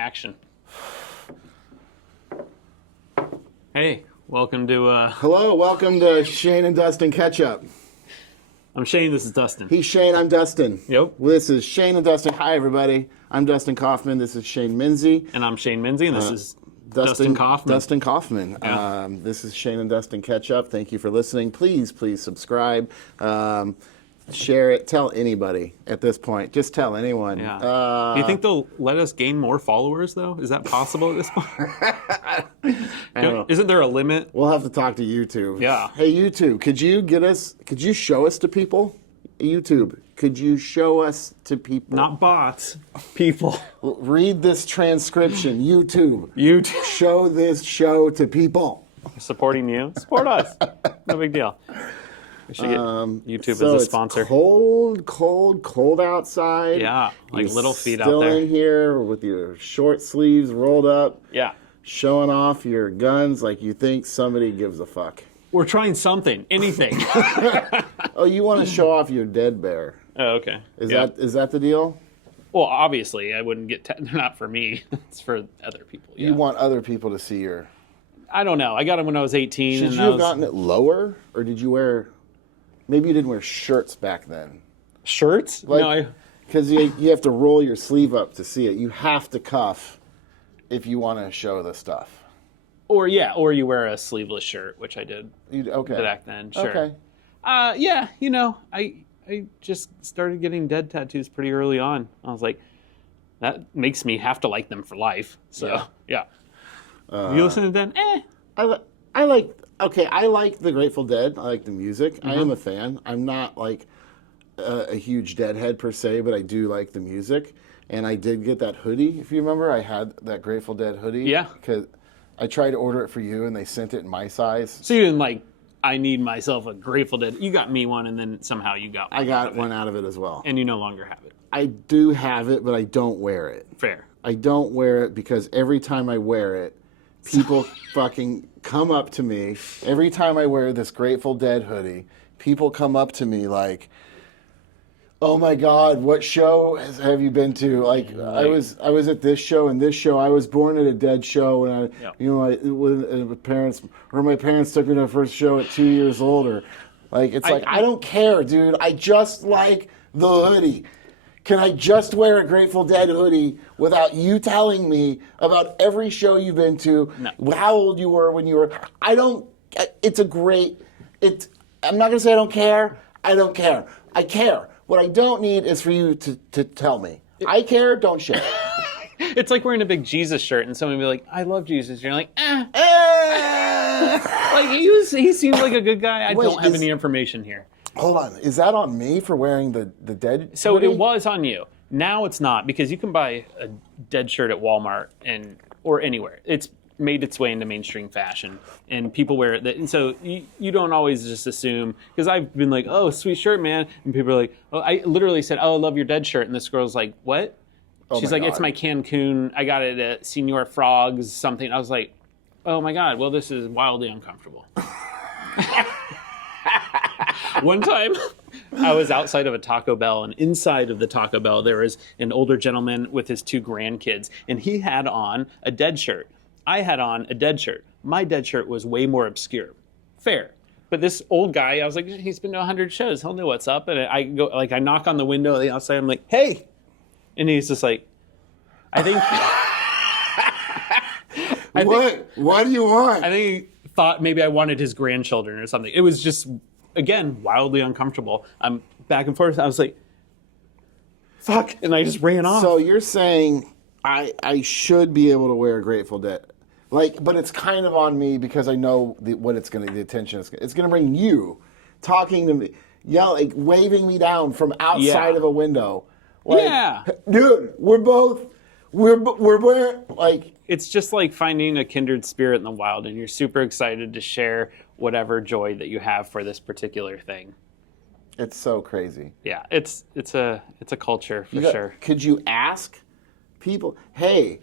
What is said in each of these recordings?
Action. Hey, welcome to... Hello, welcome to Shane and Dustin Ketchup. I'm Shane, this is Dustin. He's Shane, I'm Dustin. Yep. This is Shane and Dustin. Hi, everybody. I'm Dustin Kaufman. This is Shane Minsey. And I'm Shane Minsey, and this is Dustin Kaufman. Dustin Kaufman. Yeah. This is Shane and Dustin Ketchup. Thank you for listening. Please subscribe. Share it. Tell anybody at this point. Just tell anyone. Yeah. Do you think they'll let us gain more followers, though? Is that possible at this point? I don't know. Isn't there a limit? We'll have to talk to YouTube. Yeah. Hey, YouTube, could you show us to people? YouTube, could you show us to people? Not bots, people. Read this transcription. YouTube. YouTube. Show this show to people. Supporting you. Support us. No big deal. We should get YouTube So as a sponsor. It's cold outside. Yeah, like You're little feet out still there. in here with your short sleeves rolled up, Yeah. showing off your guns like you think somebody gives a fuck. We're trying something. Anything. Oh, you want to show off your dead bear? Oh, okay. Is Yeah. that the deal? Well, obviously, I wouldn't get... They're not for me. It's for other people. Yeah. You want other people to see your... I don't know. I got them when I was 18. Should and you I have was... gotten it lower, or did you wear... Maybe you didn't wear shirts back then. Shirts? Like, because you have to roll your sleeve up to see it. You have to cuff if you want to show the stuff. Or you wear a sleeveless shirt, which I did Okay. back then. Sure. Okay. Yeah, I just started getting dead tattoos pretty early on. I was like, that makes me have to like them for life. So, yeah. You listen to them? I like the Grateful Dead. I like the music. I am a fan. I'm not like a huge Deadhead per se, but I do like the music. And I did get that hoodie, if you remember. I had that Grateful Dead hoodie. Yeah. Because I tried to order it for you, and they sent it in my size. So you didn't like, I need myself a Grateful Dead. You got me one, and then somehow you got one. I got one out of it as well. And you no longer have it. I do have it, but I don't wear it. Fair. I don't wear it because every time I wear it, people fucking come up to me. Every time I wear this Grateful Dead hoodie, people come up to me like, "Oh my God, what show have you been to?" Like, I was at this show and this show. I was born at a Dead show, and my parents took me to the first show at 2 years old. Or like, it's like, I don't care, dude. I just like the hoodie. Can I just wear a Grateful Dead hoodie without you telling me about every show you've been to, how old you were when you were... I'm not going to say I don't care. I don't care. I care. What I don't need is for you to tell me. I care, don't share. It's like wearing a big Jesus shirt, and someone would be like, I love Jesus. And you're like, Like, he seems like a good guy. I don't have any information here. Hold on. Is that on me for wearing the Dead So hoodie? it was on you. Now it's not, because you can buy a Dead shirt at Walmart or anywhere. It's made its way into mainstream fashion, and people wear it. And so you don't always just assume, because I've been like, oh, sweet shirt, man. And people are like, oh, I literally said, oh, I love your Dead shirt. And this girl's like, what? She's like, it's my Cancun. I got it at Senor Frogs something. I was like, oh my God, well, this is wildly uncomfortable. One time, I was outside of a Taco Bell, and inside of the Taco Bell, there was an older gentleman with his two grandkids, and he had on a Dead shirt. I had on a Dead shirt. My Dead shirt was way more obscure. Fair. But this old guy, I was like, he's been to 100 shows. He'll know what's up. And I go, like, I knock on the window on the outside. I'm like, hey. And he's just like, I think... What do you want? I think he thought maybe I wanted his grandchildren or something. It was just... Again, wildly uncomfortable. I'm back and forth. I was like, fuck. And I just ran off. So you're saying I should be able to wear a Grateful Dead. But it's kind of on me because I know what it's going to, the attention it's going to bring you talking to me, yelling, waving me down from outside of a window. Like, dude, we're like... It's just like finding a kindred spirit in the wild, and you're super excited to share whatever joy that you have for this particular thing. It's so crazy. Yeah, it's a culture for sure. Could you ask people, hey,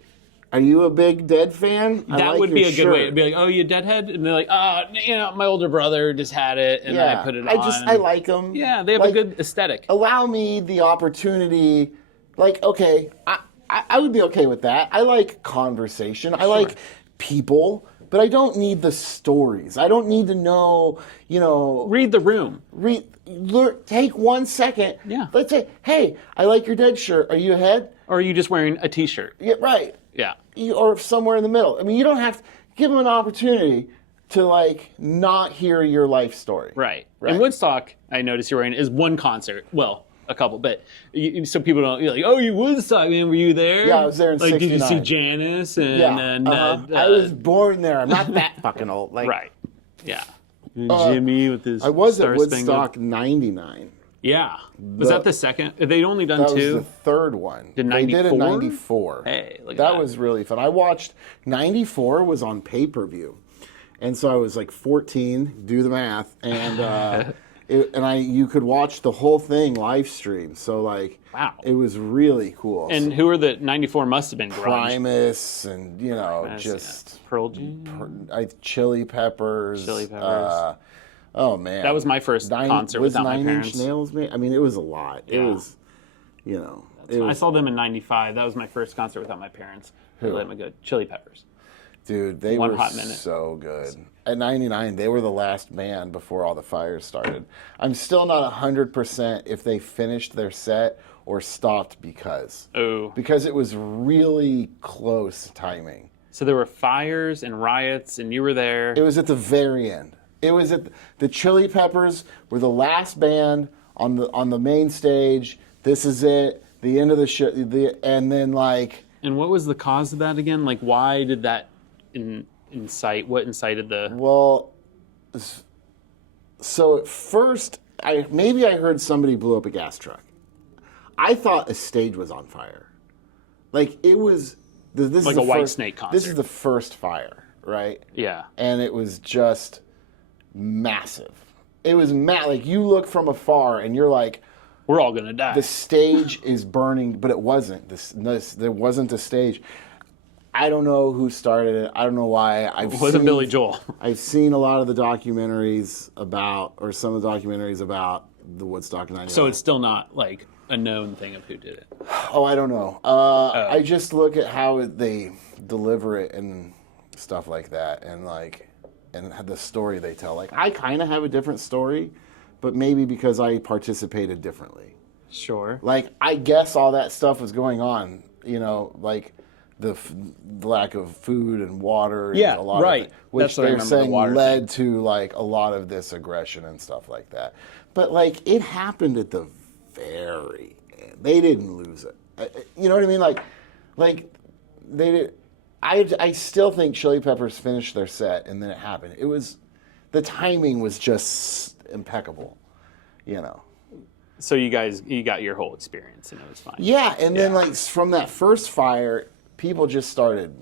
are you a big Dead fan? That would be a good way. It'd be like, oh, you Deadhead? And they're like, my older brother just had it, and I put it on. I like them. Yeah, they have a good aesthetic. Allow me the opportunity, like, okay, I would be okay with that. I like conversation. I like people, but I don't need the stories. I don't need to know, Read the room. Take 1 second. Yeah. Let's say, hey, I like your dead shirt. Are you ahead? Or are you just wearing a T-shirt? Yeah, right. Yeah. Or somewhere in the middle. I mean, you don't have to give them an opportunity to like not hear your life story. Right. And Woodstock, I noticed you're wearing, is one concert. Well, a couple, but so people don't, you're like, oh, you Woodstock, man, were you there? Yeah, I was there in 69. Did you see Janice? And I was born there. I'm not that fucking old. Like, right. Yeah. Jimmy with his I was at Star-Spangled- Woodstock 99. Yeah. Was that the second? They'd only done That two? was the third one. Did They did it 94? 94. Hey, look at That that. was really fun. I watched 94 was on pay-per-view. And so I was like 14, do the math, and you could watch the whole thing live stream. So like, wow, it was really cool. And who are the 94 must have been grunge. Primus and Primus, just Pearl Jam, Chili Peppers. Oh man, that was my first concert without my parents. 9 Inch Nails, man. I mean, it was a lot. Yeah. It was, I saw them in '95. That was my first concert without my parents. Who? Let me go. Chili Peppers. Dude, they One were hot minute. so good. At 99, they were the last band before all the fires started. I'm still not 100% if they finished their set or stopped because. Oh. Because it was really close timing. So there were fires and riots, and you were there. It was at the very end. It was at the Chili Peppers were the last band on the main stage. This is it. The end of the show. And then like. And what was the cause of that again? Like, why did that incite? What incited the? Well, so at first, I heard somebody blew up a gas truck. I thought a stage was on fire. Like it was. This like is a the White first, Snake concert. This is the first fire, right? Yeah. And it was just massive. It was like you look from afar and you're like, we're all gonna die. the stage is burning, but it wasn't. There wasn't a stage. I don't know who started it. I don't know why. It wasn't Billy Joel. I've seen a lot of the documentaries about, or some of the documentaries about the Woodstock 99. So it's still not like a known thing of who did it. Oh, I don't know. I just look at how they deliver it and stuff like that, and the story they tell. Like I kind of have a different story, but maybe because I participated differently. Sure. Like I guess all that stuff was going on. Like the lack of food and water. Yeah, and a lot right. Of it, which That's what I they're remember, the saying water led to like a lot of this aggression and stuff like that. But like it happened at the very end. They didn't lose it. You know what I mean? Like they did. I still think Chili Peppers finished their set and then it happened. It was, the timing was just impeccable. So you got your whole experience and it was fine. Yeah, and then like from that first fire, people just started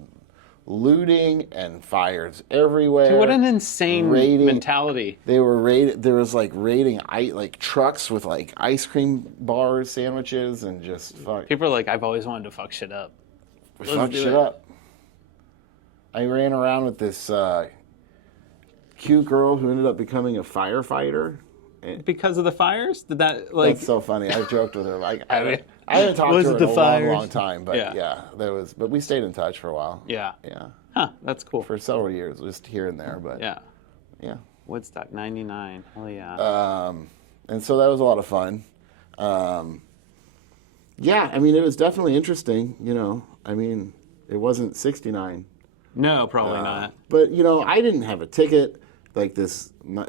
looting and fires everywhere. Dude, what an insane mentality. They were raiding. There was like raiding like trucks with like ice cream bars, sandwiches, and just fuck. People are like, I've always wanted to fuck shit up. Fuck shit up. I ran around with this cute girl who ended up becoming a firefighter. Because of the fires? Did that like? That's so funny. I've joked with her. Like I haven't talked to her in a long time, but yeah, there was. But we stayed in touch for a while. Yeah. Yeah. Huh. That's cool. For several years, just here and there, but yeah. Yeah. Woodstock '99. Hell yeah. And so that was a lot of fun. Yeah, I mean, it was definitely interesting. I mean, it wasn't '69. No, probably not. But I didn't have a ticket. Like this, my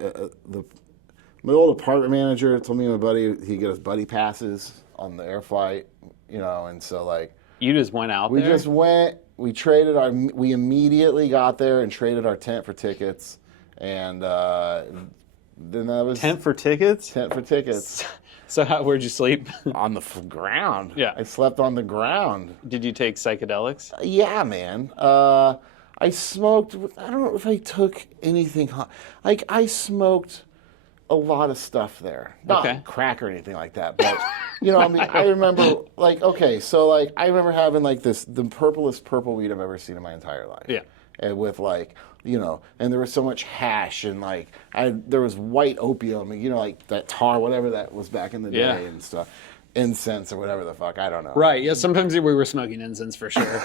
old apartment manager told me and my buddy he'd get us buddy passes on the air flight, and so like you just went out we there? just went, we immediately got there and traded our tent for tickets, and then that was tent for tickets. So where'd you sleep? On the ground. Yeah, I slept on the ground. Did you take psychedelics? Yeah, man. I smoked. I don't know if I took anything hot. Like I smoked a lot of stuff there. Not crack or anything like that, but I mean, I remember like I remember having like the purplest purple weed I've ever seen in my entire life. Yeah. And with like, and there was so much hash and like there was white opium, like that tar, whatever that was back in the day and stuff. incense or whatever the fuck. I don't know. Right. Yeah. Sometimes we were smoking incense for sure.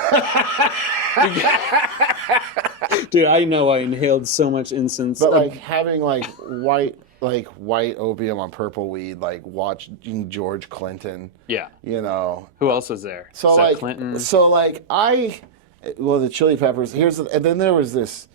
Dude, I know I inhaled so much incense. But like having like white opium on purple weed, like watching George Clinton. Yeah. You know. Who else was there? So like Clinton. So like the Chili Peppers. And then there was this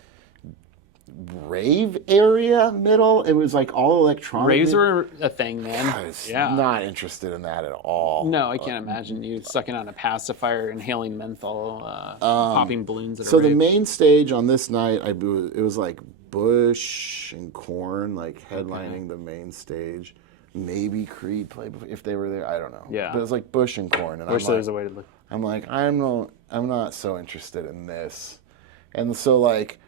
rave area middle. It was like all electronic. Raves were a thing, man. I was Yeah. not interested in that at all. No, I can't imagine you sucking on a pacifier, inhaling menthol, popping balloons at a So the rave. main stage on this night, it was like Bush and Korn like headlining the main stage. Maybe Creed played if they were there. I don't know. Yeah. But it was like Bush and Korn, and I wish there was a way to look. I'm like, I'm not so interested in this. And so like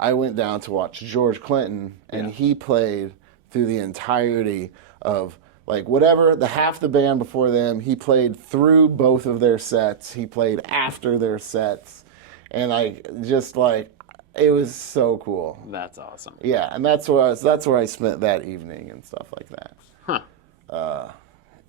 I went down to watch George Clinton, and he played through the entirety of like whatever the half the band before them. He played through both of their sets. He played after their sets, and I just like it was so cool. That's awesome. Yeah, and that's where I spent that evening and stuff like that. Huh.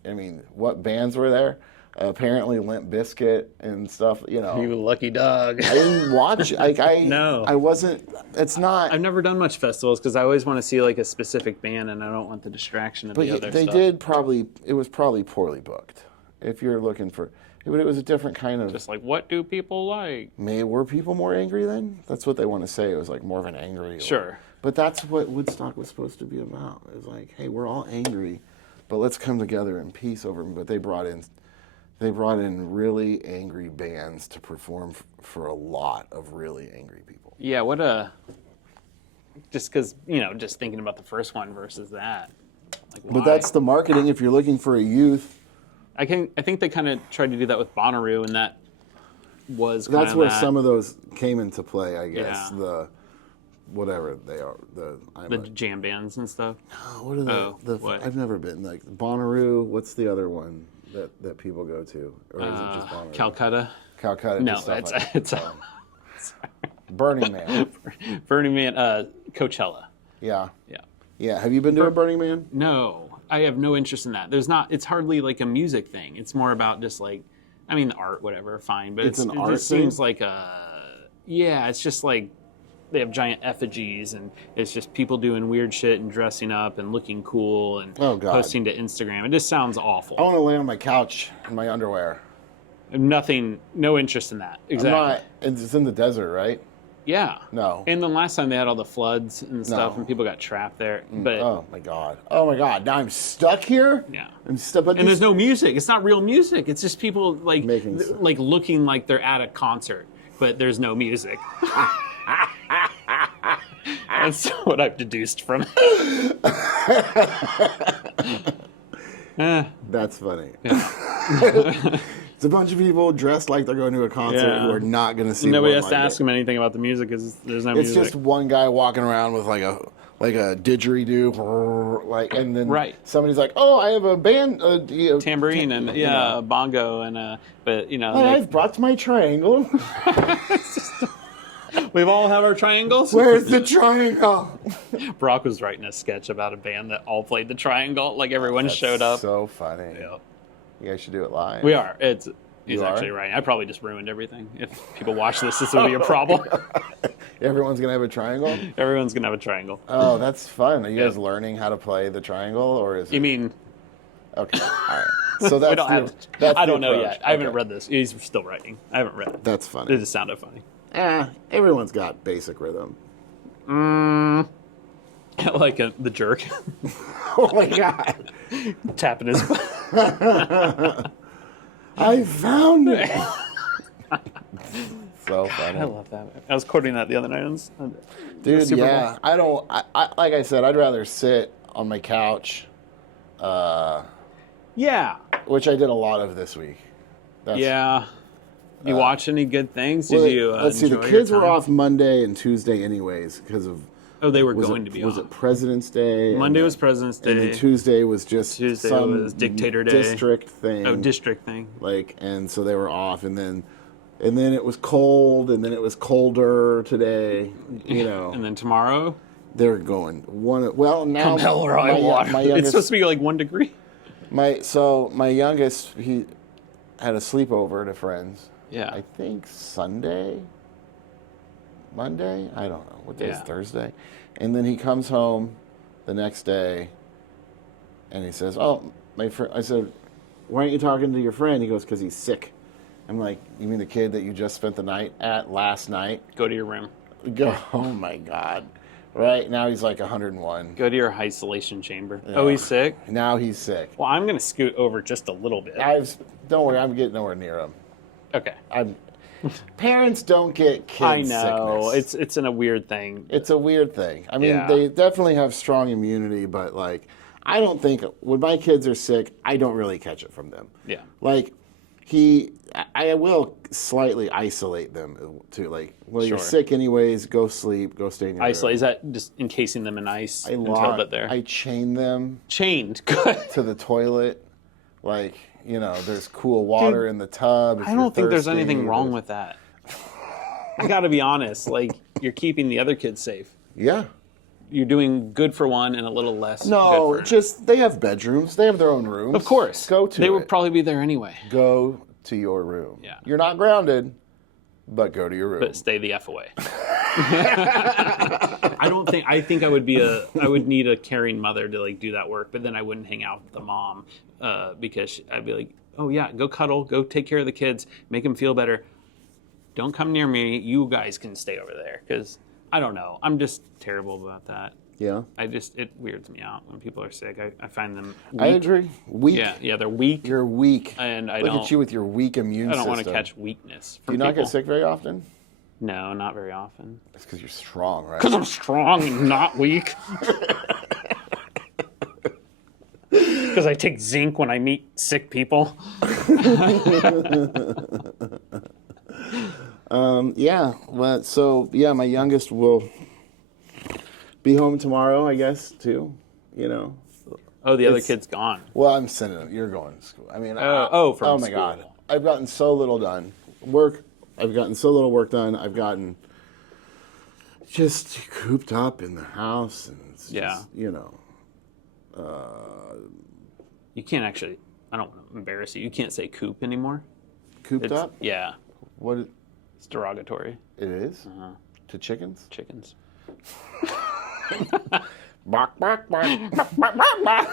I mean, what bands were there? Apparently Limp Bizkit and stuff, you know. You lucky dog. I didn't watch. No. I wasn't. It's not. I've never done much festivals because I always want to see like a specific band, and I don't want the distraction of But the other they stuff. did probably. It was probably poorly booked. If you're looking for, it was a different kind of. Just like, what do people like? Were people more angry then? That's what they want to say. It was like more of an angry. Sure. But that's what Woodstock was supposed to be about. It was like, hey, we're all angry, but let's come together in peace over. But they brought in really angry bands to perform for a lot of really angry people. Yeah, just because, just thinking about the first one versus that. Like, But that's the marketing if you're looking for a youth. I think they kind of tried to do that with Bonnaroo, and that was kind That's of where that. some of those came into play, I guess. Yeah. The whatever they are, the jam bands and stuff. what are what? I've never been like Bonnaroo. What's the other one that people go to, or is it just Bonnaroo? Calcutta. Calcutta. No, just stuff it's like Burning Man. Burning Man. Coachella. Yeah. Yeah. Yeah. Have you been to a Burning Man? No, I have no interest in that. It's hardly like a music thing. It's more about just like, the art, whatever, fine. But It's an it art just thing? seems like it's just like they have giant effigies, and it's just people doing weird shit and dressing up and looking cool and Oh, God. posting to Instagram. It just sounds awful. I want to lay on my couch in my underwear. No interest in that. Exactly. It's in the desert, right? Yeah. No. And the last time they had all the floods and stuff, and people got trapped there. But Oh my God. Now I'm stuck here. yeah. I'm stuck. But And there's no music. It's not real music. It's just people like Making like looking like they're at a concert, but there's no music. That's what I've deduced from it. That's funny. It's a bunch of people dressed like they're going to a concert who are not going to see. Nobody one has to like ask it. them anything about the music because there's no It's music. just one guy walking around with like a didgeridoo, like, and then Right. somebody's like, "Oh, I have a band, tambourine and bongo and but I've brought my triangle. we've all have our triangles. Where's the triangle?" Brock was writing a sketch about a band that all played the triangle. Like everyone showed up. So funny. Yeah. You guys should do it live. We are. He's You actually are? right. I probably just ruined everything. If people watch this would be a problem. Everyone's gonna have a triangle. Everyone's gonna have a triangle. Oh, that's fun. Are you guys learning how to play the triangle, or is it? You mean? Okay, all right. So that's We don't have. that's I the don't know approach. yet. I haven't Okay. read this. He's still writing. I haven't read it. That's It funny. just sounded funny. Everyone's got basic rhythm. Like the jerk Oh my God! tapping his. I found it. So funny. I love that. I was quoting that the other night. Dude, Super yeah. Bowl. I don't. Like I said, I'd rather sit on my couch, Yeah. which I did a lot of this week. Yeah. You watch any good things? Well, Did you? let's see. The enjoy kids your were time? off Monday and Tuesday, anyways, because of. Oh, they were Was going it, to be was off. it President's Day? Monday was President's Day. And then Tuesday was just Tuesday some was Dictator Day. district thing. Oh, district thing. Like, and so they were off, and then it was cold, and then it was colder today. You know, And then tomorrow, they're going one. Well, now come hell or high water. my It's youngest, supposed to be like 1 degree. My youngest, he had a sleepover at a friend's. Yeah. I think Monday? I don't know. What day is Thursday? And then he comes home the next day and he says, "Oh, my friend." I said, "Why aren't you talking to your friend?" He goes, "Because he's sick." I'm like, "You mean the kid that you just spent the night at last night?" Go to your room. Go. Oh my God. Right now he's like 101. Go to your isolation chamber. Yeah. Oh, he's sick? Now he's sick. Well, I'm going to scoot over just a little bit. Don't worry, I'm getting nowhere near him. Okay. Parents don't get kids I know. sickness. It's a weird thing. It's a weird thing. I mean, they definitely have strong immunity, but like, I don't think when my kids are sick, I don't really catch it from them. Yeah. Like, I will slightly isolate them to like, well, you're Sure. sick anyways. Go sleep. Go stay in your Isolate. room. Is that just encasing them in ice until they're there? I chain them Chained. Good. to the toilet. Like, there's cool water in the tub. I don't think there's anything wrong with that. I got to be honest. Like, you're keeping the other kids safe. Yeah. You're doing good for one and a little less No, good for they have bedrooms. They have their own rooms. Of course. Go to They it. would probably be there anyway. Go to your room. Yeah. You're not grounded, but go to your room. But stay the F away. I think I would need a caring mother to like do that work, but then I wouldn't hang out with the mom because I'd be like, "Oh yeah, go cuddle, go take care of the kids, make them feel better. Don't come near me. You guys can stay over there." Because I don't know. I'm just terrible about that. Yeah. It weirds me out when people are sick. I find them weak. I agree. Weak. Yeah, they're weak. You're weak. And Look at you with your weak immune I system. don't want to catch weakness. Do you not get sick very often? No, not very often. It's because you're strong, right? Because I'm strong and not weak. Because I take zinc when I meet sick people. Yeah. Well, so my youngest will be home tomorrow, I guess, too. Oh, the other kid's gone. Well, I'm sending him. You're going to school. I mean, from oh my school. God, I've gotten so little done. I've gotten so little work done. I've gotten just cooped up in the house, and it's just, You can't actually. I don't want to embarrass you. You can't say coop anymore. Cooped up. Yeah, What it's derogatory. it is to chickens? Chickens. Bark, bark, bark, bark, bark, bark.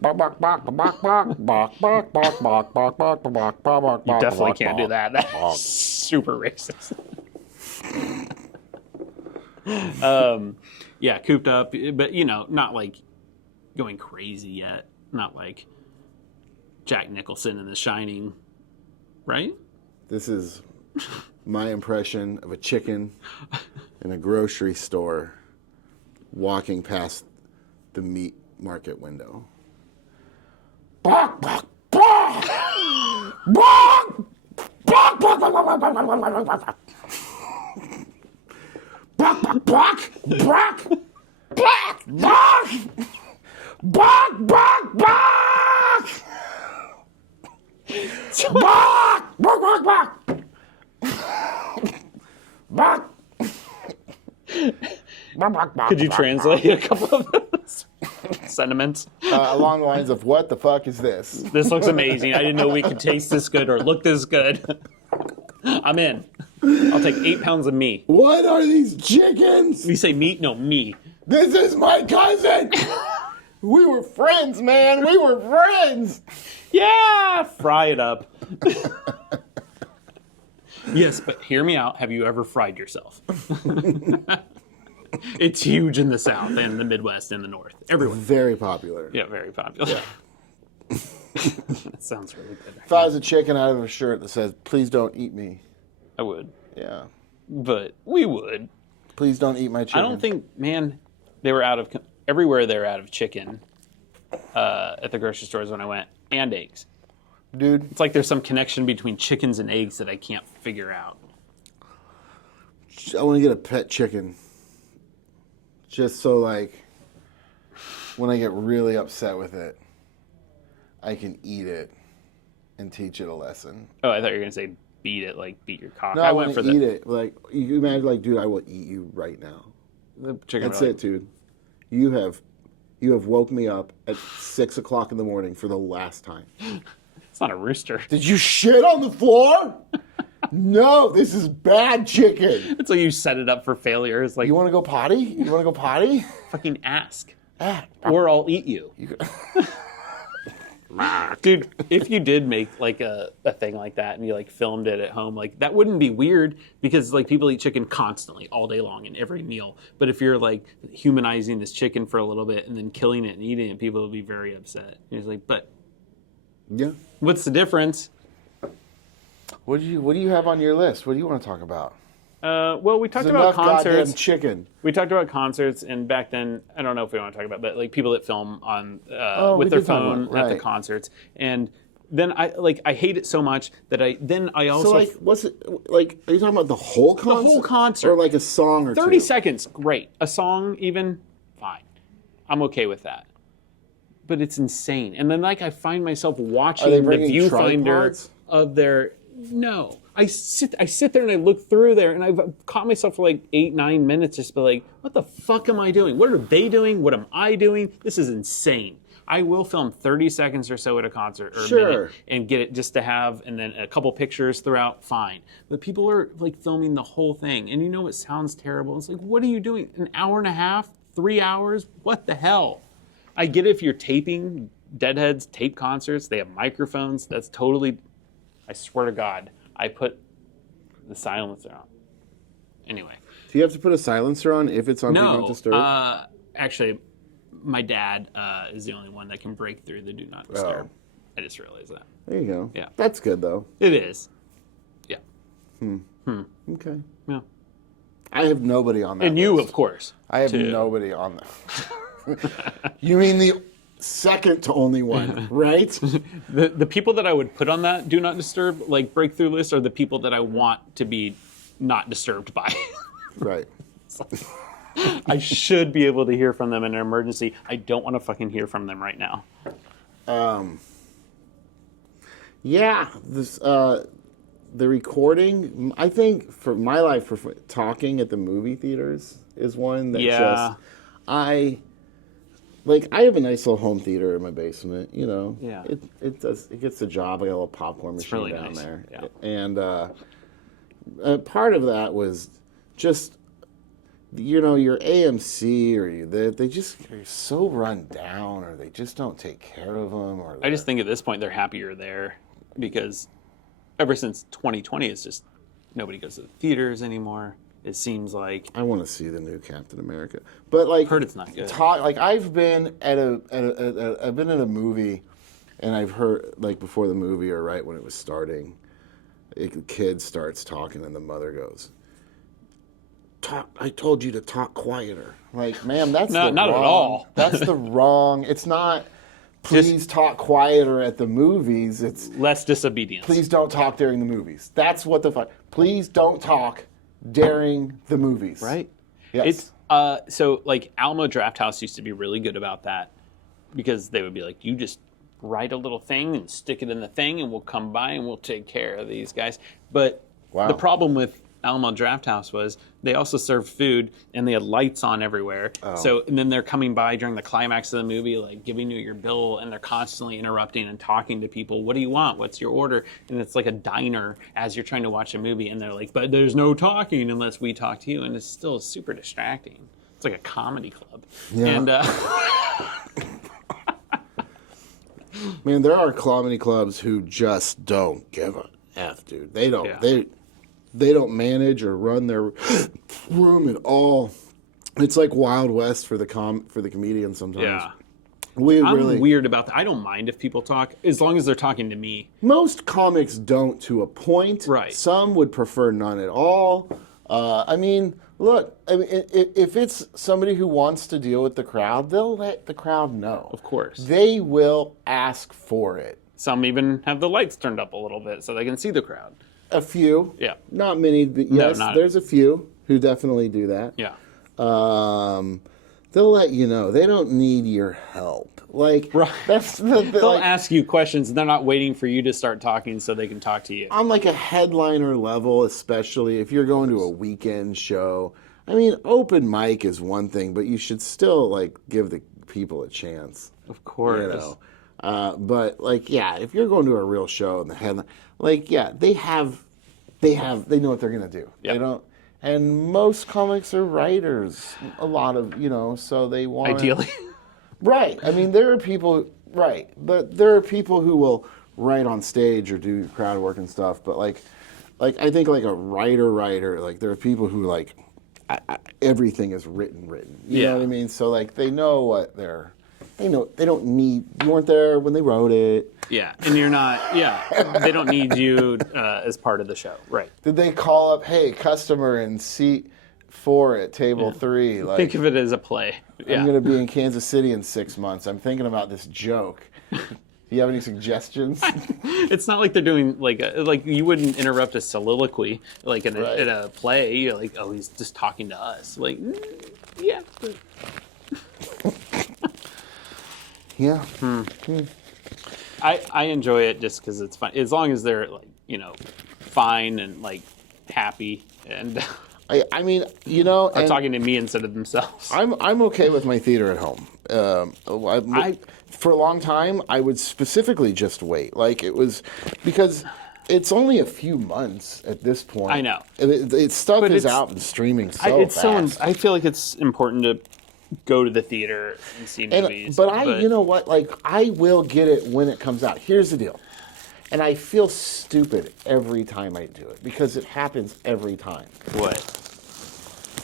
Bark, bark, bark, bark, bark, bark, bark, bark, bark, bark, bark, bark, bark, You definitely bark, can't do that. That's super racist. Yeah, cooped up, but not like going crazy yet. Not like Jack Nicholson in The Shining, right? This is my impression of a chicken in a grocery store walking past the meat market window. Bark, bark, bark! Bark! Bark, bark, bark, bark, bark, bark, bark, bark, bark. Bark, bark, bark, bark, bark, bark, bark, bark, bark. Bark, bark, bark, bark. Bark. Could you translate a couple of those sentiments? Along the lines of, what the fuck is this? This looks amazing. I didn't know we could taste this good or look this good. I'm in. I'll take 8 pounds of meat. What are these chickens? You say meat? No, me. This is my cousin. We were friends, man. We were friends. Yeah, fry it up. Yes, but hear me out. Have you ever fried yourself? It's huge in the South and the Midwest and the North. Everywhere. Very popular. Yeah, very popular. Yeah. That sounds really good. If I was a chicken, I'd have a shirt that says, "Please don't eat me." I would. Yeah. But we would. Please don't eat my chicken. I don't think, man, they were everywhere they're out of chicken at the grocery stores when I went, and eggs. Dude. It's like there's some connection between chickens and eggs that I can't figure out. I want to get a pet chicken. Just so, like, when I get really upset with it, I can eat it and teach it a lesson. Oh, I thought you were going to say beat it, like beat your cock. No, I want to eat it. Like, you imagine, like, dude, I will eat you right now. The chicken. That's it, dude. You you have woke me up at 6 o'clock in the morning for the last time. It's not a rooster. Did you shit on the floor? No, this is bad chicken. It's like you set it up for failure. It's like, You want to go potty? You want to go potty? fucking ask. Ah, Or I'll eat you. Dude, if you did make like a thing like that and you like filmed it at home, like that wouldn't be weird because like people eat chicken constantly all day long in every meal. But if you're like humanizing this chicken for a little bit and then killing it and eating it, people will be very upset. And he's like, but yeah. what's the difference? What do you have on your list? What do you want to talk about? Well, we talked There's about enough goddamn concerts. chicken. We talked about concerts, and back then, I don't know if we want to talk about, but like people that film on we with their did talk phone about it, at the right. concerts, and then I hate it so much that I also So, like, what's it like? Are you talking about the whole concert? the whole concert, or like a song or 30 two? seconds, great, a song even, fine, I'm okay with that, but it's insane. And then like I find myself watching they the bringing viewfinder tripods? of their no. I sit there and I look through there and I've caught myself for like 8-9 minutes just be like, what the fuck am I doing? What are they doing? What am I doing? This is insane. I will film 30 seconds or so at a concert or a minute and get it just to have, and then a couple pictures throughout, fine. But people are like filming the whole thing, and you know it sounds terrible. It's like, what are you doing? An hour and a half? 3 hours? What the hell? I get it if you're taping. Deadheads tape concerts. They have microphones. That's totally, I swear to God, I put the silencer on. Anyway. Do you have to put a silencer on if it's on Do Not Disturb? Actually, my dad is the only one that can break through the Do Not Disturb. I just realized that. There you go. Yeah. That's good, though. It is. Yeah. Okay. Yeah. I have nobody on that And you, list. of course. I have too. nobody on that. You mean the second to only one, right? The people that I would put on that Do Not Disturb, like breakthrough list, are the people that I want to be not disturbed by. Right. I should be able to hear from them in an emergency. I don't want to fucking hear from them right now. Yeah, this the recording. I think for my life, for talking at the movie theaters is one that Yeah. I have a nice little home theater in my basement. You know, Yeah. it gets the job. I got a little popcorn machine really down nice. there, Yeah. and part of that was just. You know, your AMC or they just are so run down, or they just don't take care of them. Or I just think at this point they're happier there because ever since 2020, it's just nobody goes to the theaters anymore. It seems like. I want to see the new Captain America, but like, Heard it's not good. I've been at I've been at a movie, and I've heard like before the movie or right when it was starting, a kid starts talking and the mother goes, "Talk! I told you to talk quieter." Like, ma'am, that's No, not at all. That's the wrong. It's not. Please talk quieter at the movies. It's Less disobedience. please don't talk during the movies. That's what the fuck. Please don't talk during the movies. Right? Yes. It's so like Alamo Drafthouse used to be really good about that because they would be like, you just write a little thing and stick it in the thing and we'll come by and we'll take care of these guys. But the problem with Alamo Drafthouse was they also served food and they had lights on everywhere. So and then they're coming by during the climax of the movie, like giving you your bill, and they're constantly interrupting and talking to people. What do you want? What's your order? And it's like a diner as you're trying to watch a movie, and they're like, but there's no talking unless we talk to you, and it's still super distracting. It's like a comedy club. Yeah. And Man, there are comedy clubs who just don't give a F, dude. They don't. Yeah. They don't manage or run their room at all. It's like Wild West for the comedians sometimes. yeah. I'm Weird about that. I don't mind if people talk as long as they're talking to me. Most comics don't to a point. Right. Some would prefer none at all. I mean, look. I mean, if it's somebody who wants to deal with the crowd, they'll let the crowd know. Of course. They will ask for it. Some even have the lights turned up a little bit so they can see the crowd. A few. Yeah. Not many, but yes, there's a few who definitely do that. Yeah. They'll let you know. They don't need your help. Like, Right. that's They'll ask you questions, and they're not waiting for you to start talking so they can talk to you. on like a headliner level, especially if you're going to a weekend show. I mean, open mic is one thing, but you should still like give the people a chance. Of course. You know, but like, yeah, if you're going to a real show and the headline, like, yeah, they know what they're gonna do. Yep. They don't. And most comics are writers. A lot of, so they want Ideally. Right. I mean, there are people. Right, but there are people who will write on stage or do crowd work and stuff. But like I think like a writer, like there are people who like everything is written. You know what I mean? So like they know what they don't need. You weren't there when they wrote it. Yeah, and you're not. Yeah, they don't need you as part of the show, right? Did they call up, hey, customer in seat 4 at table 3? Like, think of it as a play. Yeah. I'm going to be in Kansas City in 6 months. I'm thinking about this joke. Do you have any suggestions? It's not like they're doing like you wouldn't interrupt a soliloquy like in a play. You're like, oh, he's just talking to us. Like, yeah. Yeah. I enjoy it just because it's fun. As long as they're like, fine and like happy and I mean, are talking to me instead of themselves. I'm okay with my theater at home. For a long time, I would specifically just wait. Like it was because it's only a few months at this point. I know. Stuff is out and streaming fast. I feel like it's important to go to the theater and see movies. But you know what? Like I will get it when it comes out. Here's the deal. And I feel stupid every time I do it because it happens every time. What?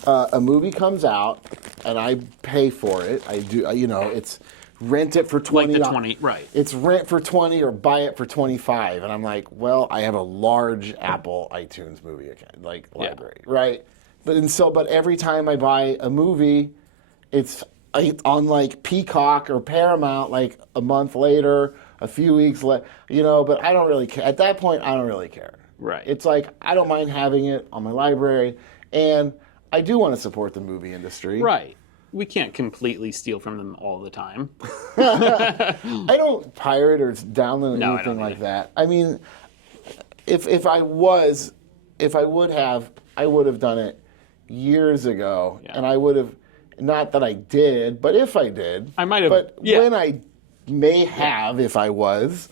A movie comes out and I pay for it. I do. It's rent it for $20. Like the 20, right? It's rent for $20 or buy it for $25. And I'm like, well, I have a large Apple iTunes movie account, library, right? But every time I buy a movie, it's on like Peacock or Paramount like a month later, a few weeks later, but I don't really care. At that point, I don't really care. Right. It's like, I don't mind having it on my library, and I do want to support the movie industry. Right. We can't completely steal from them all the time. I don't pirate or download anything like that. I mean, if I would have, I would have done it years ago, and I would have, not that I did, but if I did. I might have. But when I may have, if I was,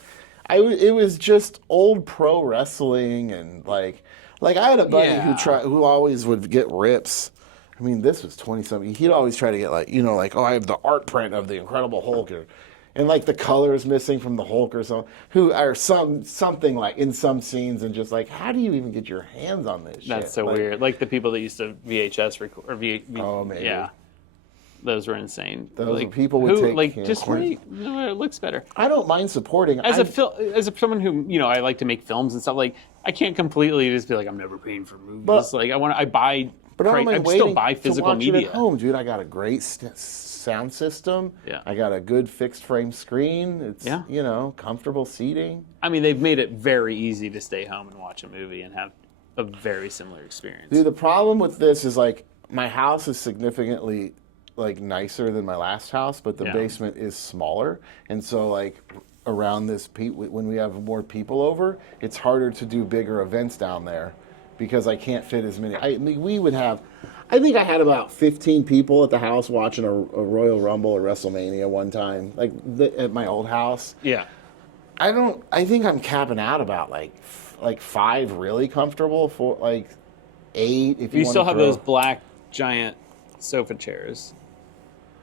it was just old pro wrestling and like I had a buddy who always would get rips. I mean, this was 20-something. He'd always try to get oh, I have the art print of the Incredible Hulk, and like the colors missing from the Hulk or something. Who are something like in some scenes, and just like, how do you even get your hands on this? That's so weird. Like the people that used to VHS record or oh, maybe. Yeah. Those were insane. Those people would take just wait. No, it looks better. I don't mind supporting. As someone who I like to make films and stuff. Like I can't completely just be like I'm never paying for movies. But, I buy. But I still buy physical to watch media it at home, dude. I got a great sound system. Yeah. I got a good fixed frame screen. It's comfortable seating. I mean, they've made it very easy to stay home and watch a movie and have a very similar experience. Dude, the problem with this is like my house is significantly nicer than my last house, but the basement is smaller, and so like around this when we have more people over, it's harder to do bigger events down there because I can't fit as many. I think I had about 15 people at the house watching a Royal Rumble or WrestleMania one time, at my old house. Yeah. I think I'm capping out about like 5 really comfortable, for 8 if you still have those black giant sofa chairs.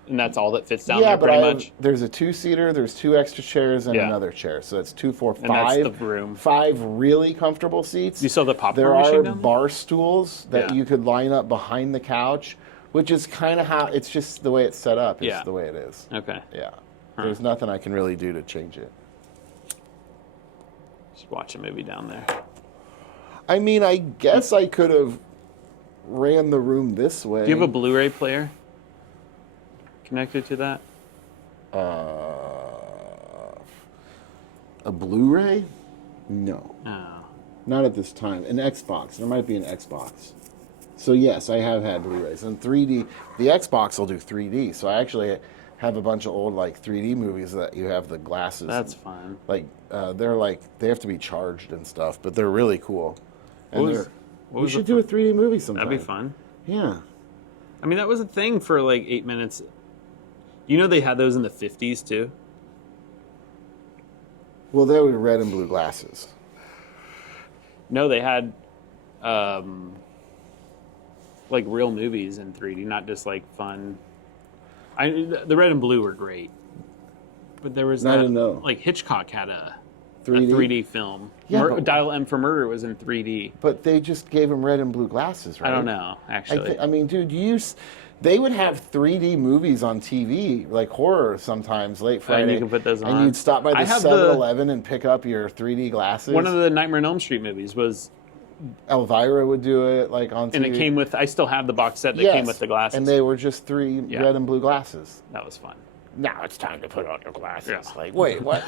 And that's all that fits down there, pretty much. There's a 2-seater, there's 2 extra chairs, and another chair. So that's 2, 4, 5. And that's the room. 5 really comfortable seats. You saw the popcorn there machine are down there? bar stools that you could line up behind the couch, which is kind of how it's just the way it's set up. It's the way it is. Okay. Yeah. There's nothing I can really do to change it. Just watch a movie down there. I mean, I guess I could have ran the room this way. Do you have a Blu-ray player connected to that? A Blu-ray? No. Oh. Not at this time. An Xbox. There might be an Xbox. So yes, I have had Blu-rays. And 3D, the Xbox will do 3D. So I actually have a bunch of old 3D movies that you have the glasses. That's fun. They have to be charged and stuff, but they're really cool. And we should do a 3D movie sometime. That'd be fun. Yeah. I mean, that was a thing for 8 minutes You know they had those in the 50s too? Well, they were red and blue glasses. No, they had like real movies in 3D, not just like fun. The red and blue were great. But there was like Hitchcock had a 3D film. Yeah, Dial M for Murder was in 3D. But they just gave him red and blue glasses, right? I don't know, actually. I mean, dude, they would have 3D movies on TV, like horror sometimes, late Friday. And you can put those on. And you'd stop by the 7-Eleven and pick up your 3D glasses. One of the Nightmare on Elm Street movies was... Elvira would do it, like, on TV. And it came with... I still have the box set that came with the glasses. And they were just 3 red and blue glasses. That was fun. Now it's time to put on your glasses. Yeah. Like, wait, what?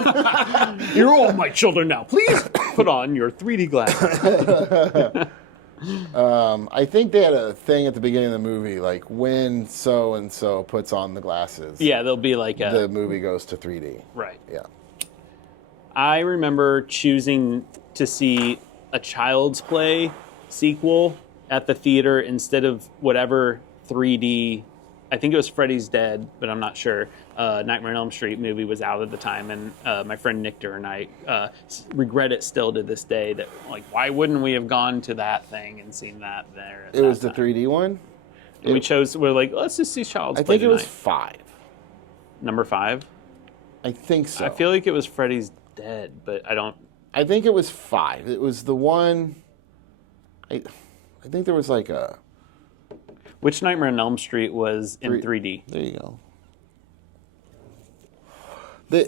You're all my children now. Please put on your 3D glasses. I think they had a thing at the beginning of the movie, like when so-and-so puts on the glasses. Yeah, there'll be like the movie goes to 3D. Right. Yeah. I remember choosing to see a Child's Play sequel at the theater instead of whatever 3D... I think it was Freddy's Dead, but I'm not sure. Nightmare on Elm Street movie was out at the time, and my friend Nichter and I regret it still to this day that, like, why wouldn't we have gone to that thing and seen that there? It was the 3D one? And we're like, let's just see Child's Play I think it tonight. was 5. Number 5? I think so. I feel like it was Freddy's Dead, but I don't... I think it was 5. It was the one... I think there was like a... Which Nightmare on Elm Street was in 3D? There you go.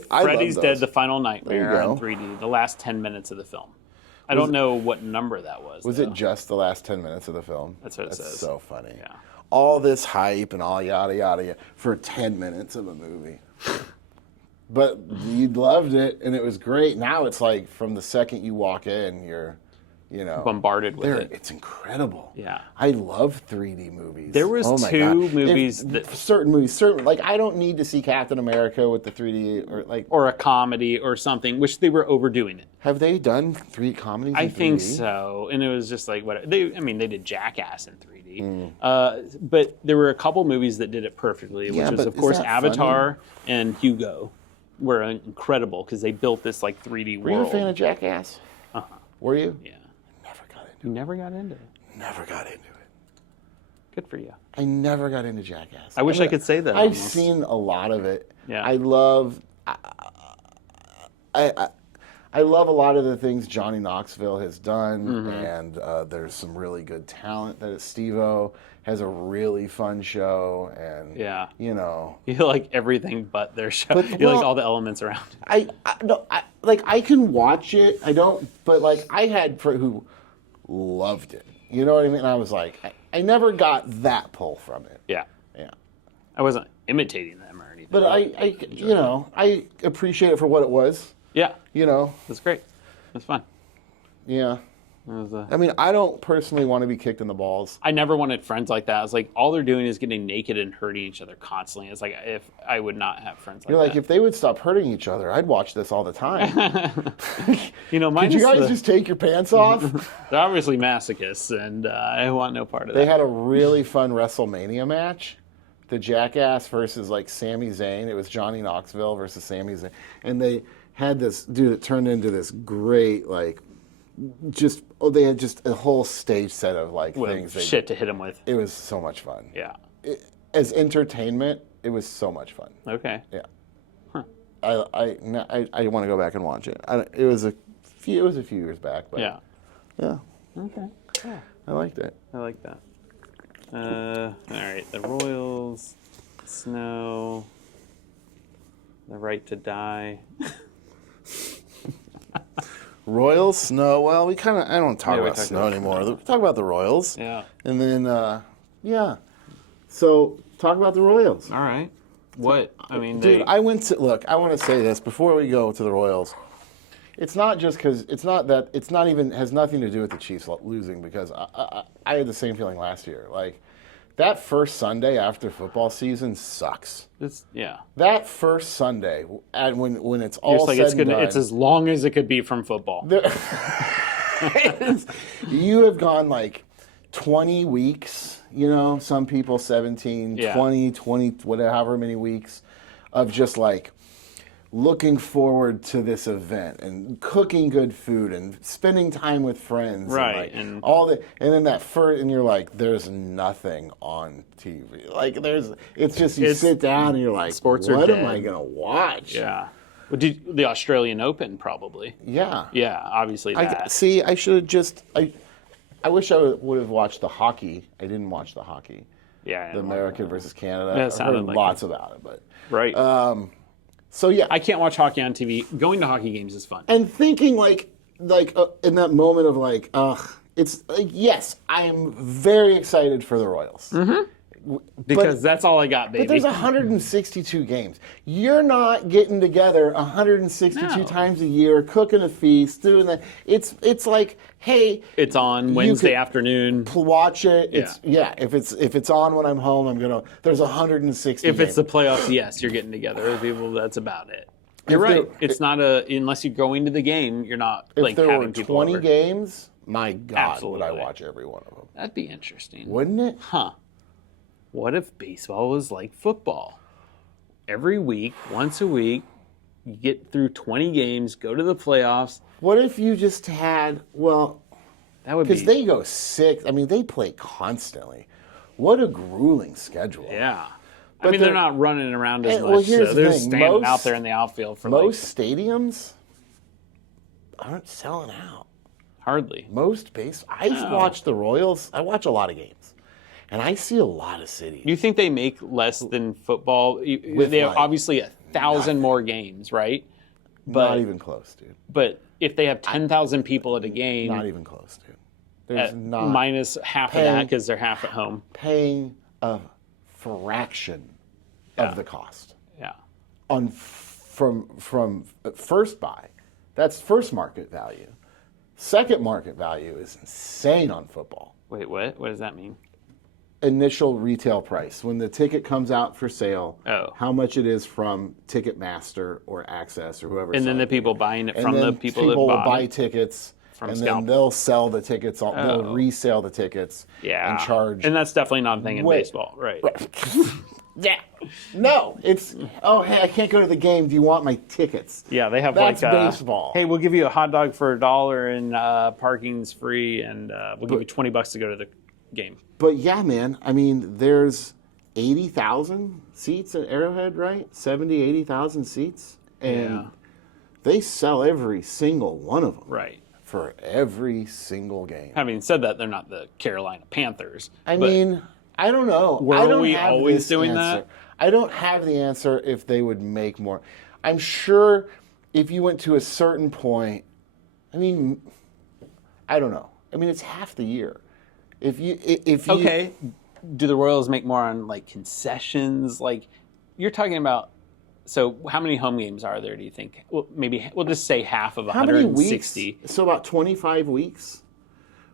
Freddy's Dead, The Final Nightmare on 3D, the last 10 minutes of the film. I don't know what number that was. Was it just the last 10 minutes of the film? That's what it says. That's so funny. Yeah. All this hype and all yada, yada, yada for 10 minutes of a movie. But you loved it, and it was great. Now it's like from the second you walk in, you're... bombarded with it. It's incredible. Yeah. I love 3D movies. There was two movies certain movies, like I don't need to see Captain America with the 3D or a comedy or something, which they were overdoing it. Have they done 3D comedies? I think so, and it was just like they did Jackass in 3D, but there were a couple movies that did it perfectly, which was of course Avatar and Hugo, were incredible because they built this like 3D world. Were you a fan of Jackass? Were you? Yeah. You never got into it. Never got into it. Good for you. I never got into Jackass. I wish I could say that. I've seen a lot of it. Yeah. I love a lot of the things Johnny Knoxville has done, and there's some really good talent that Steve-O has a really fun show, and you like everything but their show. You like all the elements around it. I can watch it. I don't, but like I had who loved it. You know what I mean? I was like, I never got that pull from it. Yeah. Yeah. I wasn't imitating them or anything. But I appreciate it for what it was. Yeah. It's great. It's fun. Yeah. I mean, I don't personally want to be kicked in the balls. I never wanted friends like that. I was like, all they're doing is getting naked and hurting each other constantly. It's like, if I would not have friends like that. You're like, if they would stop hurting each other, I'd watch this all the time. Could you guys just take your pants off? They're obviously masochists, and I want no part of that. They had a really fun WrestleMania match. The Jackass versus like Sami Zayn. It was Johnny Knoxville versus Sami Zayn. And they had this dude that turned into this great, like, they had just a whole stage set of like things. Shit to hit him with. It was so much fun. Yeah. As entertainment, it was so much fun. Okay. Yeah. Huh. I want to go back and watch it. It was a few years back, but yeah. Yeah. Okay. Yeah. I liked it. I like that. All right. The Royals, Snow, The Right to Die. Royals, Snow. Well, I don't talk about Snow anymore. We talk about the Royals. Yeah. And then, So, talk about the Royals. All right. What? I mean, dude, I want to say this before we go to the Royals. It's not just because has nothing to do with the Chiefs losing, because I had the same feeling last year. Like, that first Sunday after football season sucks. That first Sunday, when it's all said and done, it's as long as it could be from football. You have gone like 20 weeks, some people 17, Yeah. 20, whatever, however many weeks of just like looking forward to this event and cooking good food and spending time with friends. Right. And all the, and then that first, and you're like, there's nothing on TV. Like it's just, you sit down and you're like, sports are what dead. am I going to watch? Yeah. Well, the Australian Open probably. Yeah. Yeah, obviously that. I should have just, I wish I would have watched the hockey. I didn't watch the hockey. Yeah. The American versus Canada. Yeah, it I've sounded heard like lots about it, but Right. so yeah. I can't watch hockey on TV. Going to hockey games is fun. And thinking like in that moment of like, it's like, yes, I'm very excited for the Royals. Mm-hmm. Because that's all I got, baby. But there's 162 games. You're not getting together 162 times a year, cooking a feast, doing that. It's like, hey, it's on Wednesday afternoon. Watch it. If it's on when I'm home, there's 160. If it's the playoffs, yes, you're getting together with people. That's about it. You're right. It's not unless you're going to the game, you're not like having people over. If there were 20 games, my God, Absolutely. would I watch every one of them? That'd be interesting. Wouldn't it? Huh. What if baseball was like football? Every week, once a week, you get through 20 games, go to the playoffs. What if you just had, that would because they go 6, they play constantly. What a grueling schedule. Yeah. They're not running around as much. Well, here's so the they're thing. standing out there in the outfield for most stadiums aren't selling out. Hardly. Most I watch the Royals. I watch a lot of games. And I see a lot of cities. You think they make less than football? They have obviously 1,000 more games, right? But, not even close, dude. But if they have 10,000 people at a game, not even close, dude. There's not minus half of that because they're half at home. Paying a fraction of the cost. Yeah. From first buy, that's first market value. Second market value is insane on football. Wait, what? What does that mean? Initial retail price when the ticket comes out for sale, how much it is from Ticketmaster or Access or whoever. And then the people buying it from and the then people that will bought buy it tickets, from and scalp. then they'll sell the tickets. They'll resell the tickets. Yeah. And charge. And that's definitely not a thing in baseball, right? Yeah. No, it's hey, I can't go to the game. Do you want my tickets? Yeah, they have that's baseball. Hey, we'll give you a hot dog for $1 and parking's free, and we'll give you $20 to go to the game. But yeah, man, there's 80,000 seats at Arrowhead, right? 70, 80,000 seats. And they sell every single one of them. Right. For every single game. Having said that, they're not the Carolina Panthers. I don't know. Were we always doing that? I don't have the answer if they would make more. I'm sure if you went to a certain point, I don't know. It's half the year. If you okay, do the Royals make more on like concessions? Like you're talking about. So how many home games are there? Do you think? Well, maybe we'll just say half of 160. Many weeks? So about 25 weeks.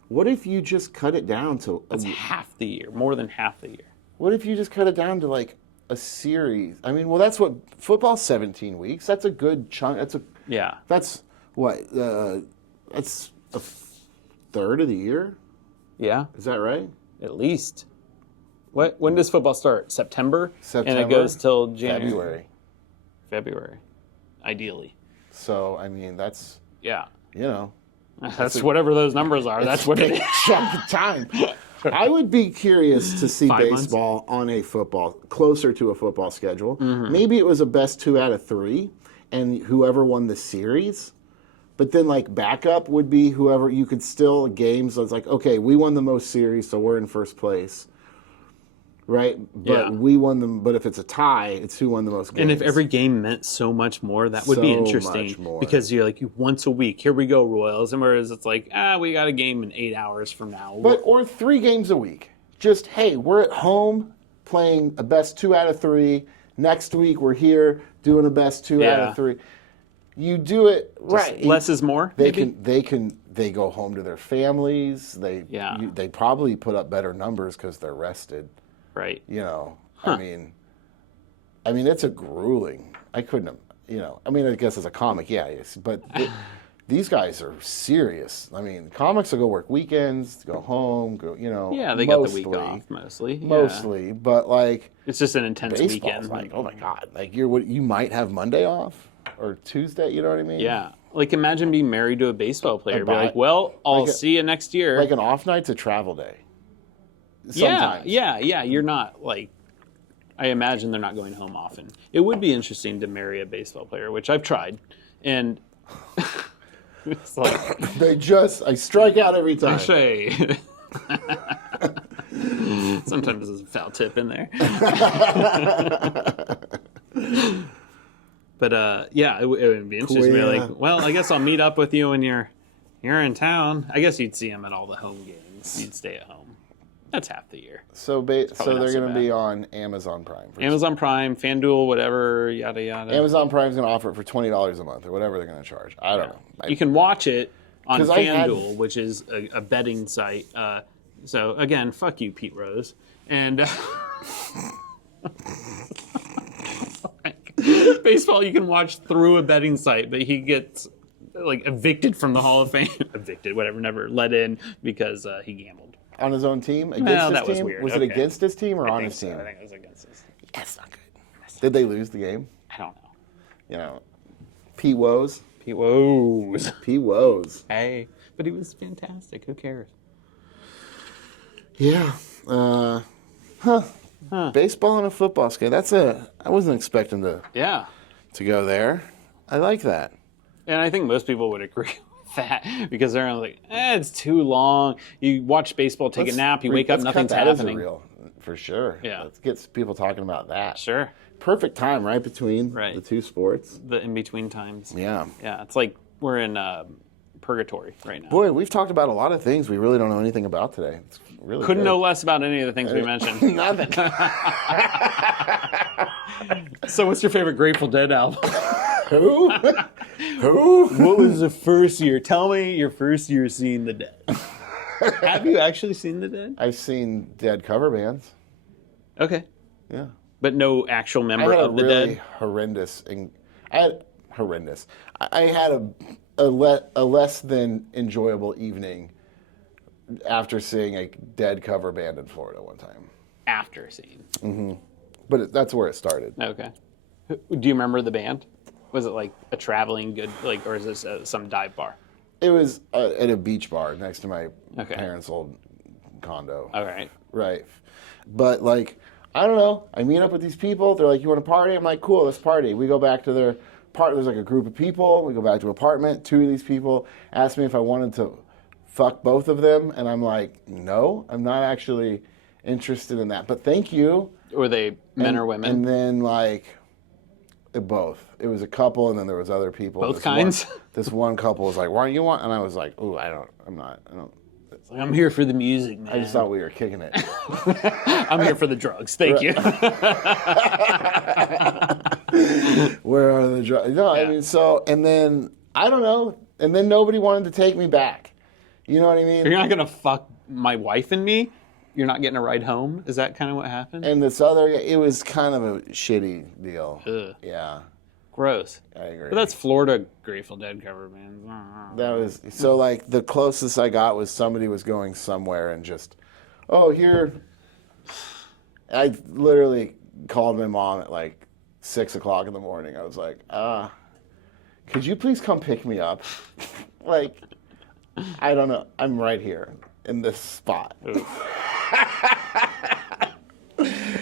What if you just cut it down to? That's half the year, more than half the year. What if you just cut it down to like a series? That's what football's 17 weeks. That's a good chunk. That's what. That's a third of the year. Yeah. Is that right? At least. When does football start? September? September. And it goes till January. February. Ideally. So, that's... Yeah. That's whatever those numbers are. That's what it is. Chunk of time. I would be curious to see baseball on closer to a football schedule. Mm-hmm. Maybe it was a best 2 out of 3, and whoever won the series. But then, backup would be whoever you could still games. So it's like, okay, we won the most series, so we're in first place, right? But we won them. But if it's a tie, it's who won the most games. And if every game meant so much more, that would be interesting. Much more. Because you're like, once a week, here we go, Royals. And whereas it's like, we got a game in 8 hours from now. Or 3 games a week. Just, hey, we're at home playing a best 2 out of 3. Next week, we're here doing a best 2 out of 3. You do it right. Less is more. They go home to their families. They probably put up better numbers because they're rested. Right. It's a grueling. I couldn't have. I guess as a comic, yes, but these guys are serious. I mean, comics will go work weekends, go home, go, Yeah, they got the week off mostly. Mostly, but like it's just an intense baseball's weekend. like, oh my God, like you might have Monday off or Tuesday. You know what I mean? Yeah, like imagine being married to a baseball player. Be like, well, I'll see you next year. Like an off night's a travel day. Sometimes. Yeah. You're not like. I imagine they're not going home often. It would be interesting to marry a baseball player, which I've tried, and it's like I strike out every time. Sometimes there's a foul tip in there. But yeah, it would be interesting to be like, well, I guess I'll meet up with you when you're in town. I guess you'd see him at all the home games. You'd stay at home. That's half the year. So they're going to be on Amazon Prime. Amazon Prime, FanDuel, whatever, yada yada. Amazon Prime's going to offer it for $20 a month or whatever they're going to charge. I don't know. You can watch it on FanDuel, which is a betting site. So again, fuck you, Pete Rose. And baseball, you can watch through a betting site, but he gets like evicted from the Hall of Fame. Evicted, whatever, never let in because he gambled. On his own team? Against his that team? was weird. Was it against his team or on his team? I think it was against his team. That's not good. Did they lose the game? I don't know. Pete Woes. Pete Woes. Pete Woes. Hey, but he was fantastic. Who cares? Yeah. Baseball and a football skate. I wasn't expecting to go there. I like that. And I think most people would agree with that because they're like, it's too long. You watch baseball, take a nap, you wake up, nothing's happening. Real, for sure. Yeah. Let's get people talking about that. Sure. Perfect time, right, between the two sports. The in-between times. Yeah. Yeah, it's like we're in purgatory right now. Boy, we've talked about a lot of things we really don't know anything about today. It's really Couldn't know less about any of the things we mentioned. Nothing. So what's your favorite Grateful Dead album? Who? What was the first year? Tell me your first year seeing the Dead. Have you actually seen the Dead? I've seen Dead cover bands. Okay. Yeah. But no actual member of the Dead? I had a less than enjoyable evening after seeing a Dead cover band in Florida one time. After seeing? Mm-hmm. But that's where it started. Okay. Do you remember the band? Was it like a traveling good, or is this some dive bar? It was at a beach bar next to my parents' old condo. All right. Right. But I don't know. I meet up with these people. They're like, you want to party? I'm like, cool, let's party. We go back to their part. There's like a group of people. We go back to an apartment. Two of these people asked me if I wanted to fuck both of them. And I'm like, no, I'm not actually interested in that. But thank you. Were they men or women? And then both. It was a couple, and then there was other people. Both kinds? This one couple was like, why don't you want? And I was like, ooh, I'm here for the music, man. I just thought we were kicking it. I'm here for the drugs. Thank you. Where are the drugs? No, I mean, and then, I don't know, and then nobody wanted to take me back. You know what I mean? You're not going to fuck my wife and me? You're not getting a ride home? Is that kind of what happened? And this other, it was kind of a shitty deal. Ugh. Yeah. Gross. I agree. But that's Florida Grateful Dead cover bands. That was, the closest I got was somebody was going somewhere and just, here. I literally called my mom at 6 o'clock in the morning. I was like, could you please come pick me up? I don't know. I'm right here in this spot.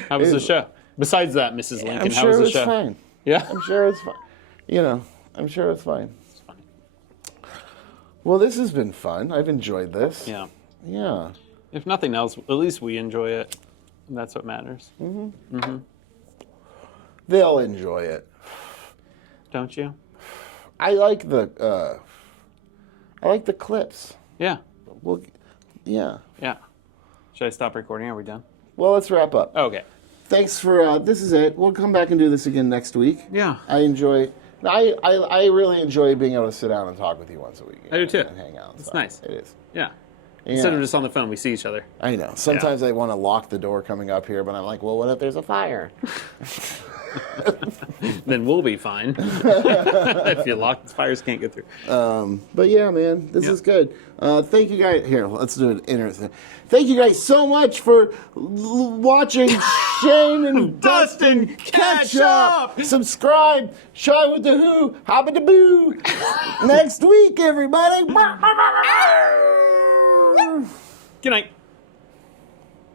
How was the show? Besides that, Mrs. Lincoln, how was the show? Fine. Yeah? I'm sure it's fine. I'm sure it's fine. It's funny. Well, this has been fun. I've enjoyed this. Yeah. Yeah. If nothing else, at least we enjoy it. And that's what matters. Mm-hmm. Mm-hmm. They'll enjoy it. Don't you? I like the clips. Yeah. Well, yeah. Yeah. Should I stop recording? Are we done? Well, let's wrap up. Okay. Thanks for, this is it. We'll come back and do this again next week. Yeah. I really enjoy being able to sit down and talk with you once a week. I do too. And hang out. It's nice. It is. Yeah. Instead of just on the phone, we see each other. I know. Sometimes I want to lock the door coming up here, but I'm like, well, what if there's a fire? Then we'll be fine. If you lock, the fires can't get through. But yeah, man, this is good. Thank you guys. Here, let's do an interesting. Thank you guys so much for watching Shane and Dustin Ketchup. Subscribe. Shy with the Who. Hobba the Boo. Next week, everybody. Good night.